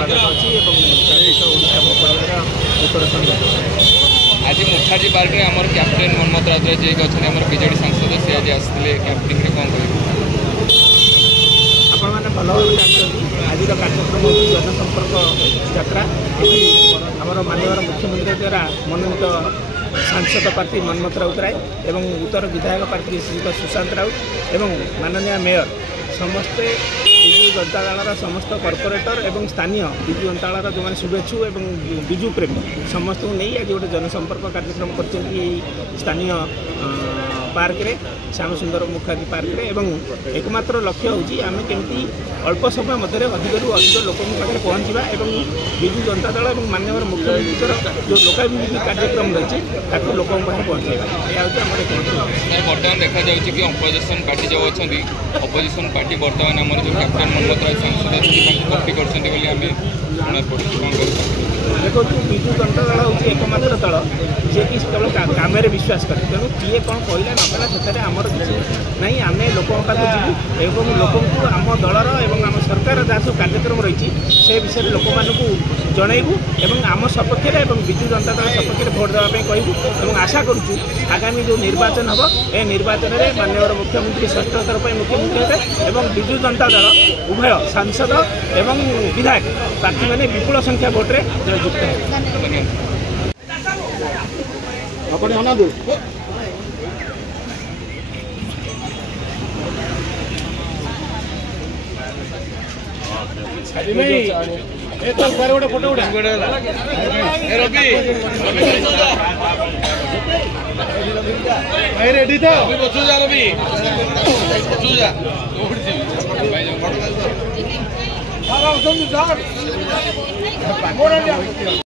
स्वागत अच्छी ओडिशा मो परिवार उत्तर आज मुखार्जी पार्क में आम कैप्टेन मनमोहन राउतराय जी अच्छे आम बीजेडी सांसद सी आज आसते कैंपिंग कौन कह आपण मैंने भल भाव जानते आज कार्यक्रम हूँ जनसंपर्क यात्रा आमर माननीय मुख्यमंत्री द्वारा मनोनीत सांसद प्रार्थी मनमोहन राउतराय एवं उत्तर विधायक प्रार्थी श्रीयुत सुशांत राउत एवं माननीय मेयर समस्ते विजु जनता दल समस्त कॉर्पोरेटर एवं स्थानीय विजु जनता दल जो मैंने शुभेच्छु एवं विजु प्रेमी समस्त को नहीं आज गोटे जनसंपर्क कार्यक्रम कर स्थानीय पार्क रे श्याम सुंदर मुखार्जी पार्क रे एवं एकमात्र लक्ष्य होची आमे केमती अल्प समय मध्य अधिक लोक पाखे पहुँचा एवं विजु जनता दल और माननीय मुख्यमंत्री जो लोकाभिमुखी कार्यक्रम रही ताकू लोक पाखे पहुँचेगा यह बर्तमान देखा जाऊँगी कि अपोजिशन पार्टी जो अच्छा अपोजिशन पार्टी बर्तमान आम जो कैप्टेन मनमोहन राय सांसद कपी कर देखो विजु जनता दल हूँ एकमात्र दल जी कि केवल काम विश्वास करे तेणु किए कौन कहला नकला से आमर किसी ना आम लोक पाक जीवु लोक आम दलर एवं आम सरकार जहाँ सब कार्यक्रम रही से विषय लोक मानू जनइबू एवं आम सपक्ष विजु जनता दल सपक्ष भोट देवाई कहूँ और आशा करुँ आगामी जो निर्वाचन हम ए निर्वाचन में माननीय मुख्यमंत्री षष्ठ थर पर मुख्यमंत्री हे एवं विजु जनता दल उभय सांसद एवं विधायक प्रार्थी मैंने विपुल संख्या भोट्रे जययुक्त है। गोटे फोटो उठा रेडी तो बचू जा रवि बचू जा